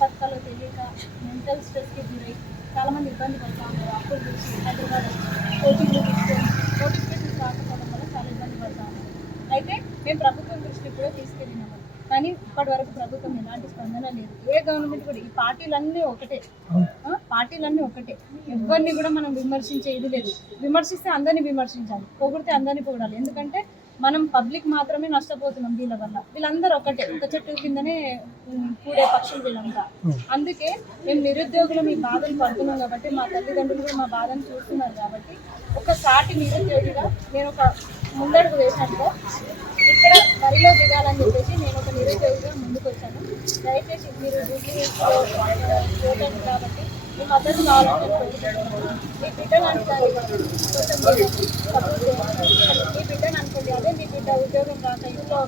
లేక మెంటల్ స్ట్రెస్కి గురై చాలా మంది ఇబ్బంది పడుతూ ఉన్నారు అప్పులు చూసి హైదరాబాద్ కోచింగ్లు తీసుకొని నోటిఫికేషన్స్ రాకపోవడం వల్ల చాలా ఇబ్బంది పడుతూ ఉన్నారు అయితే మేము ప్రభుత్వం దృష్టికి కూడా తీసుకెళ్ళినాము. కానీ ఇప్పటి వరకు ప్రభుత్వం ఎలాంటి స్పందన లేదు. ఏ గవర్నమెంట్ కూడా ఈ పార్టీలన్నీ ఒకటే. పార్టీలన్నీ ఒకటే. ఎవరిని కూడా మనం విమర్శించే ఇది లేదు. విమర్శిస్తే అందరినీ విమర్శించాలి. పొగిడితే అందరినీ పొగడాలి. ఎందుకంటే మనం పబ్లిక్ మాత్రమే నష్టపోతున్నాం వీళ్ళ వల్ల. వీళ్ళందరూ ఒకటే ఒక చెట్టు కిందనే కూడే పక్షులు వీళ్ళంతా. అందుకే మేము నిరుద్యోగులు మీ బాధలు పడుతున్నాం కాబట్టి మా తల్లిదండ్రులు కూడా మా బాధను చూస్తున్నారు కాబట్టి ఒక సాటి నిరుద్యోగిగా నేను ఒక ముందడుగు వేశాను ఇక్కడ వరిలో దిగాలని చెప్పేసి నేను ఒక నిరుద్యోగిగా ముందుకు వచ్చాను. దయచేసి మీరు కాబట్టి మీ మద్దతు కావాలని. మీ బిడ్డ మీ అనుకోండి అదే మీ బిడ్డ ఉద్యోగం రాక ఇంట్లో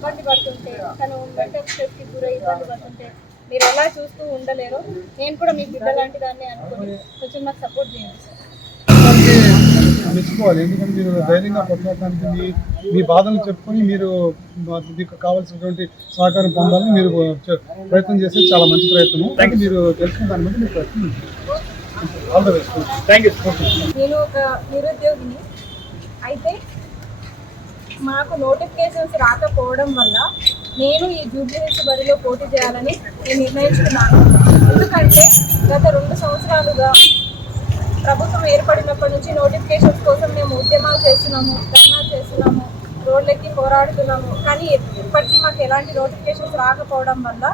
ఇబ్బంది పడుతుంటే తను మెంటల్ స్ట్రెస్కి గురై ఇబ్బంది పడుతుంటే మీరు ఎలా చూస్తూ ఉండలేరు నేను కూడా మీ బిడ్డ లాంటి దాన్ని అనుకోని కొంచెం నాకు సపోర్ట్ చేయండి మెచ్చుకోవాలి. ఎందుకంటే మీరు ధైర్యంగా కొట్లాడడానికి మీ మీ బాధలు చెప్పుకొని మీరు మీకు కావాల్సినటువంటి సహకారం పొందాలని మీరు ప్రయత్నం చేస్తే చాలా మంచి ప్రయత్నం మీరు తెలుసుకున్న దాన్ని బట్టి మీరు ప్రయత్నం all the best thank you నేను ఒక నిరుద్యోగిని. అయితే మాకు నోటిఫికేషన్స్ రాకపోవడం వల్ల నేను ఈ జూబ్లీహిల్స్ బరిలో పోటీ చేయాలని నేను నిర్ణయించుకున్నాను. ఎందుకంటే గత రెండు సంవత్సరాలుగా ప్రభుత్వం ఏర్పడినప్పటి నుంచి నోటిఫికేషన్స్ కోసం మేము ఉద్యమాలు చేస్తున్నాము ధర్నాలు చేస్తున్నాము రోడ్లెక్కి పోరాడుతున్నాము. కానీ ఇప్పటికీ మాకు ఎలాంటి నోటిఫికేషన్స్ రాకపోవడం వల్ల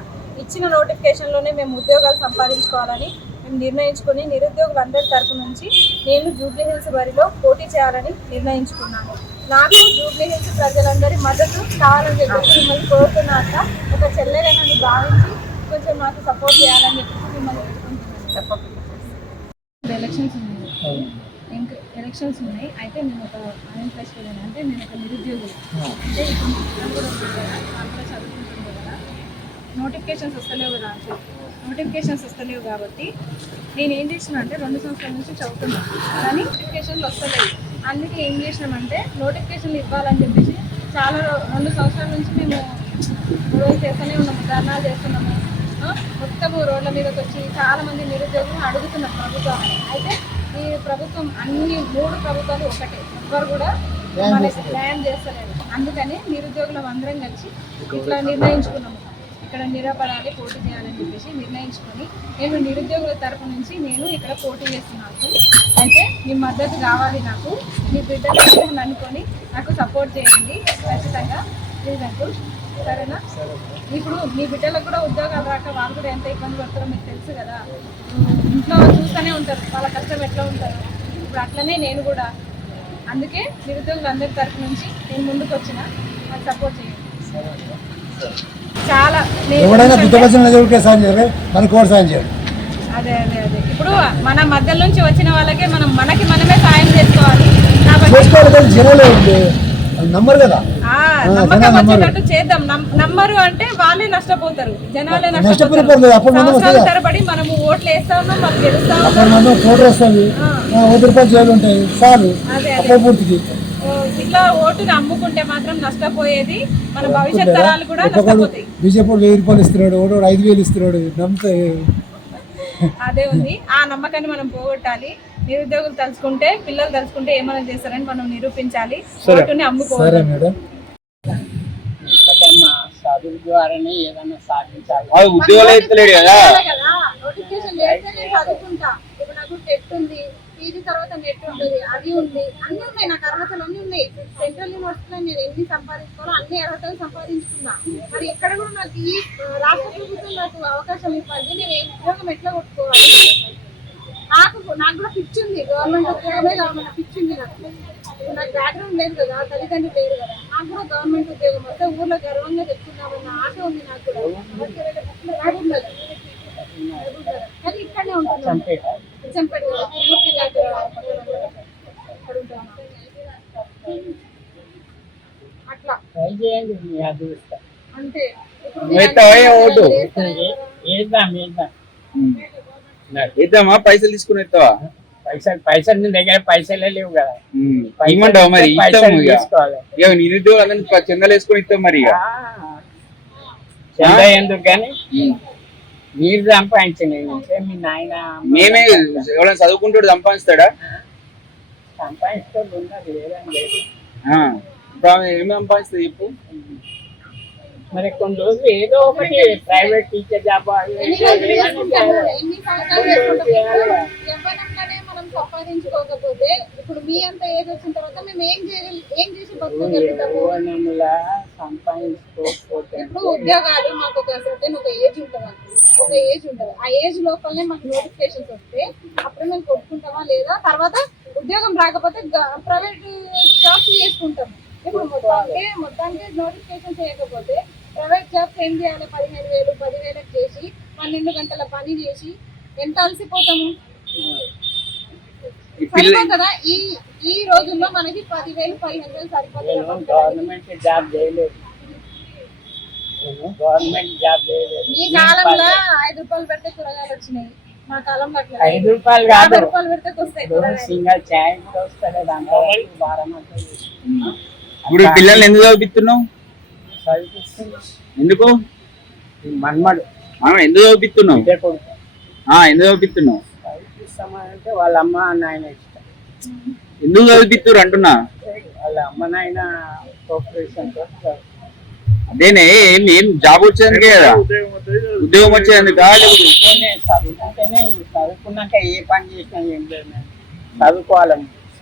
ఇచ్చిన నోటిఫికేషన్లోనే మేము ఉద్యోగాలు సంపాదించుకోవాలని మేము నిర్ణయించుకొని నిరుద్యోగులందరి తరపు నుంచి నేను జూబ్లీహిల్స్ బరిలో పోటీ చేయాలని నిర్ణయించుకున్నాను. నాకు జూబ్లీ హిల్స్ ప్రజలందరి మద్దతు కావాలని చెప్పేసి మిమ్మల్ని కోరుతున్నాక ఒక చెల్లెగా నన్ను భావించి కొంచెం నాకు సపోర్ట్ చేయాలని చెప్పేసి మిమ్మల్ని కోరుకుంటున్నాను ఎలక్షన్స్ ఉన్నాయి. ఇంకా ఎలక్షన్స్ ఉన్నాయి. అయితే నేను ఒక అన్ఎంప్లాయ్ అంటే నేను ఒక నిరుద్యోగి. అంటే ఇప్పుడు మా పిల్లలు కూడా ఉన్నారు కదా వాళ్ళు కూడా చదువుకుంటుంది కదా నోటిఫికేషన్స్ వస్తలేవు కదా నాకు. నోటిఫికేషన్స్ వస్తలేవు కాబట్టి నేను ఏం చేసిన అంటే రెండు సంవత్సరాల నుంచి చదువుతున్నాను కానీ నోటిఫికేషన్లు వస్తలేవు. అందుకే ఏం చేసినామంటే నోటిఫికేషన్లు ఇవ్వాలని చెప్పేసి చాలా రెండు సంవత్సరాల నుంచి మేము రోజు చేస్తూనే ఉన్నాము ధర్నాలు చేస్తున్నాము. ఆ, మొత్తము రోడ్ల మీదకి వచ్చి చాలా మంది నిరుద్యోగులు అడుగుతున్నారు ప్రభుత్వాన్ని అయితే ఈ ప్రభుత్వం అన్ని మూడు ప్రభుత్వాలు ఒకటే. ఎవ్వరు కూడా మనకి న్యాయం చేస్తలేదు. అందుకని నిరుద్యోగులం అందరం కలిసి ఇట్లా నిర్ణయించుకున్నాము. ఇక్కడ నిలబడాలి పోటీ చేయాలని చెప్పేసి నిర్ణయించుకొని నేను నిరుద్యోగుల తరపు నుంచి నేను ఇక్కడ పోటీ చేస్తున్నాను. అయితే మీ మద్దతు కావాలి నాకు. మీ బిడ్డలు అనుకొని నాకు సపోర్ట్ చేయండి. ఖచ్చితంగా. ప్లీజ్ సరేనా? ఇప్పుడు మీ బిడ్డలకు కూడా ఉద్యోగాలు రాక వాళ్ళు కూడా ఎంత ఇబ్బంది పడతారో మీకు తెలుసు కదా. ఇంట్లో చూస్తూనే ఉంటారు. వాళ్ళ కష్టం ఎట్లా ఉంటారు ఇప్పుడు అట్లనే నేను కూడా. అందుకే నిరుద్యోగులు అందరి తరపు నుంచి నేను ముందుకు వచ్చిన. నాకు సపోర్ట్ చేయండి. చాలా ఎవడైనా దుఃఖపరిచిన దేవుడికే సాయం చేయరు మనకి కూడా సాయం చేయడు అదే అదే అదే. ఇప్పుడు మన మధ్య నుంచి వచ్చిన వాళ్ళకే మనం మనకి మనమే సాయం చేసుకోవాలి. చేసుకోవాలి కానీ జనాలే ఉంది అది నమ్మరు కదా. నమ్మకం. వచ్చేటట్టు చేద్దాం. నమ్- నమ్మరు అంటే వాళ్ళే నష్టపోతారు. జనాలే నష్టపోతారు. పర్లేదు, అప్పుడు మనం సంవత్సరాల? తరబడి మనము ఓట్లు వేస్తా ఉన్నాం వాళ్ళు గెలుస్తా ఉన్నాం. అక్కడ మనం ఫోటో వస్తుంది వంద రూపాయలు జైలు ఉంటాయి అదే. అప్పుడు పూర్తికి. ఇట్లా ఓటుని అమ్ముకుంటే మాత్రం నష్టపోయేది మన భవిష్యత్ తరాలు కూడా నష్టపోతాయి. బీజేపీ వెయ్యి రూపాయలు ఇస్తున్నాడు ఒకడు ఐదు వేలు ఇస్తున్నాడు నమ్మితే అదే ఉంది. ఆ నమ్మకాన్ని మనం పోగొట్టాలి. నిరుద్యోగులు తలుచుకుంటే పిల్లలు తలుచుకుంటే ఏమైనా చేస్తారని మనం నిరూపించాలి. ఓటుని సరే అమ్ముకోవాలి చదువు ద్వారానే ఏదైనా సాధించాలి. ఉద్యోగాలు ఎత్తలేడు కదా. నోటిఫికేషన్ చేస్తే నేను చదువుకుంటా. ఇప్పుడు నాకు టెట్ ఉంది. తర్వాత నెట్ ఉంటుంది? అది ఉంది. అన్ని ఉన్నాయి. నాకు అర్హతలు అన్ని ఉన్నాయి. సెంట్రల్ యూనివర్సిటీలో నేను ఎన్ని సంపాదించుకోవాలో అన్ని అర్హతలు సంపాదించుకున్నా. మరి ఇక్కడ కూడా నాకు ఈ రాష్ట్ర ప్రభుత్వం నాకు అవకాశం ఇవ్వాలి నేను ఏ ఉద్యోగం ఎట్లా కొట్టుకోవాలి? నాకు నాకు కూడా పిచ్చి ఉంది. గవర్నమెంట్ ఉద్యోగమే కావాలి పిచ్చి ఉంది నాకు? నాకు బ్యాక్గ్రౌండ్ లేదు కదా. తల్లిదండ్రులు లేరు కదా. నాకు కూడా గవర్నమెంట్ ఉద్యోగం వస్తే ఊర్లో గర్వంగా చెప్తున్నామన్న ఆశ ఉంది నాకు కూడా. కానీ ఇక్కడనే ఉంటున్నాను చంపేట చంపేట కదా, మూర్తి దగ్గర అక్కడ ఉంటున్నాను. అట్లా ట్రై చేయండి మీ అదృష్టం అంటే ఇప్పుడు నువ్వు మీరు ఎత్తావా ఏ ఓటు? ఇద్దామా పైసలు తీసుకుని ఇస్తావా పైసలు పైసలు నీ దగ్గర పైసలే లేవు కదా. ఇమ్మంటావు మరి? ఇస్తాము ఇక. చందలు వేసుకొని ఇస్తాం మరి ఇక. చందా ఎందుకు కానీ? మీరు సంపాదించలేదు మీ నాయన మేమే ఎవరైనా చదువుకుంటాడు సంపాదిస్తాడా? సంపాదిస్తూ ఉన్నది లేదని లేదు. ఏమి సంపాదిస్తుంది ఇప్పుడు మరి కొన్ని రోజులు ఏదో ఒకటి ప్రైవేట్ టీచర్ జాబ్ మనం సంపాదించుకోకపోతే ఇప్పుడు మీ అంత ఏజ్ వచ్చిన తర్వాత మేము ఏం చేయగలి ఏం చేసి బతకగలుగుతాము సంపాదించుకోకపోతే ఇప్పుడు ఉద్యోగాలు మాకు ఒక సర్టెన్ ఒక ఏజ్ ఉంటుంది ఒక ఏజ్ ఉంటుంది. ఆ ఏజ్ లోపలనే మాకు నోటిఫికేషన్స్ వస్తే అప్పుడు మేము కొట్టుకుంటామా లేదా? తర్వాత ఉద్యోగం రాకపోతే ప్రైవేట్ జాబ్స్ చేసుకుంటాం ఇప్పుడు మొత్తానికి మొత్తానికి నోటిఫికేషన్ చేయకపోతే ప్రైవేట్ జాబ్స్ ఏం చేయాలి? పదిహేను వేలు పదివేలకు చేసి పన్నెండు గంటల పని చేసి ఎంత అలసిపోతాము? ఈ పిల్ల సరిపోతుందా? ఈ ఈ రోజుల్లో మనకి పదివేలు పదిహేను వేలు సరిపోతుంది నేను గవర్నమెంట్ జాబ్ చేయలేదు. నేను గవర్నమెంట్ జాబ్ చేయలేదు. ఈ కాలంలో ఐదు రూపాయలు పెడితే కూరగాయలు వచ్చినాయి. మా కాలంలో అట్లా. ఐదు రూపాయలు కాదు. రూపాయలు పెడితే వస్తాయి. సింగల్ ఛాయ్ కూడా వస్తలేదు వారం ఇప్పుడు పిల్లల్ని ఎందుకు చదివిస్తున్నావు చదివిస్తున్నా ఎందుకు? మన్మడు. మనం ఎందుకు చదివిస్తున్నావు ఎందుకు చదివిస్తున్నావు చదివిస్తామంటే వాళ్ళ అమ్మ నాయన ఇష్టం. ఎందుకు చదివిస్తున్నారు అంటున్నా? వాళ్ళ అమ్మ నాయన కోఆపరేషన్ అదేనే ఏం ఏం జాబ్ వచ్చేందుకే కదా? ఉద్యోగం వచ్చేందుకు చదువుకుంటేనే చదువుకున్నాక ఏ పని చేసినా ఏం లేదు నేను.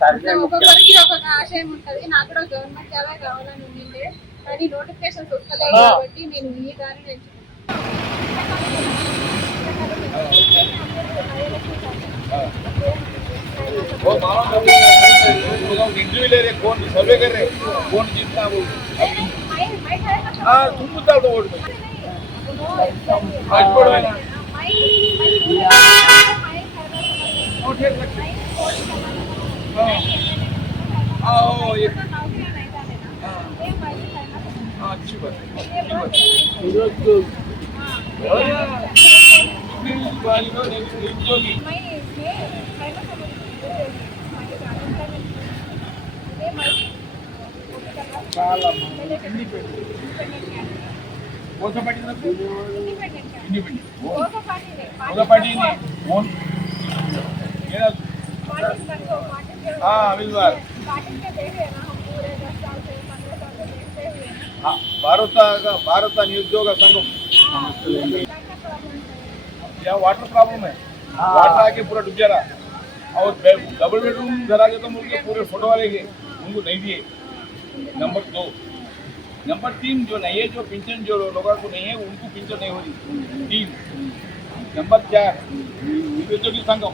చదువుకోవాలి సర్వే ముఖ్యం ఒక్కొక్కరికి ఒక్కొక్క ఆశయం ఉంటది నాకు కూడా గవర్నమెంట్ జాబే కావాలని ఉండింది కానీ నోటిఫికేషన్స్ వస్తలేవు కాబట్టి నేను ఈ దారిని ఎంచుకున్నాను इंटरव्यू ले रहे कौन सर्वे कर रहे कौन जीतना वो हाँ तुम बता दो वोट में आज पढ़ो है ना और ठीक लगता है हाँ हाँ ये हाँ अच्छी बात है अच्छी बात है ఈరోజు और इंग्लिश वाली को निरुद्योगी చాలా कौन सा पार्टी तरफ से इंडिपेंडेंट कौन हाँ हाँ भारत का भारत निरुद्योग संघम यहाँ वाटर प्रॉब्लम है। वाटर आके पूरा डूब जा रहा। और डबल बेडरूम घर आ तो मुझे पूरे फ़ोटो वाले के उनको नहीं दिए। नंबर दो नंबर तीन जो नहीं है जो पेंशन जो लोगों को नहीं है उनको पेंशन नहीं हो रही। तीन। नंबर चार। निरुद्योगी संघम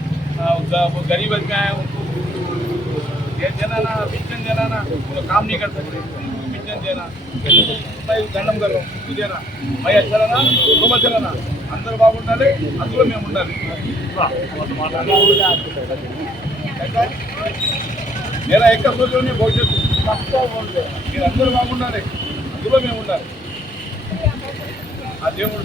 अ, उसका वो गरीब आदमी आए उनको ये देना ना पिक्चर देना ना वो लोग काम नहीं कर सकते पिक्चर देना मैं దండం कर रहा हूँ देना मैं अच्छा रहना तुम अच्छा रहना అందరు బాగుండాలి అందులో మేము ఉండాలి ఎట్లా? मेरा एक का सोच नहीं भविष्य మీరు అందరూ బాగుండాలి అందులో మేము ఉండాలి ఆ దేవుడు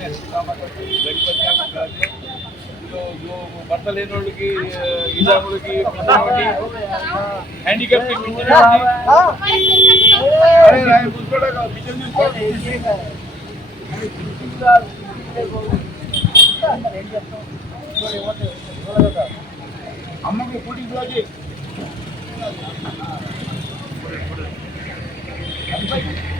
ఆమె గణపతి जो భర్త లేని వాళ్ళకి నిజాములకి ప్రజలకి హ్యాండిక్యాప్ అమ్మకి పూటికి రోజు Thank you.